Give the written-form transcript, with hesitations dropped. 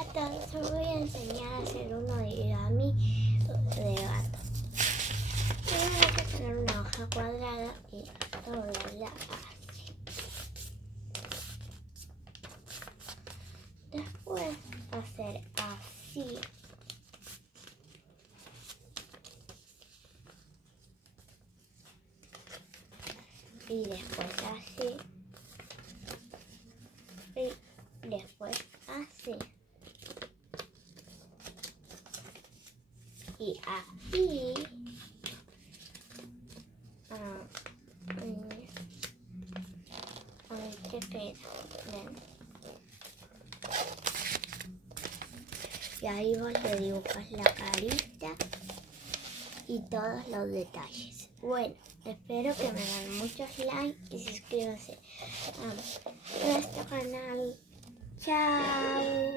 Hola a todos, os voy a enseñar a hacer un origami de gato. Primero hay que tener una hoja cuadrada y doblarla así. Después hacer así. Y después así. Y después así. Y así. ¿Qué queda? Y ahí vos le dibujas la carita y todos los detalles. Bueno, espero que me den muchos likes y suscríbanse a nuestro canal. Chao.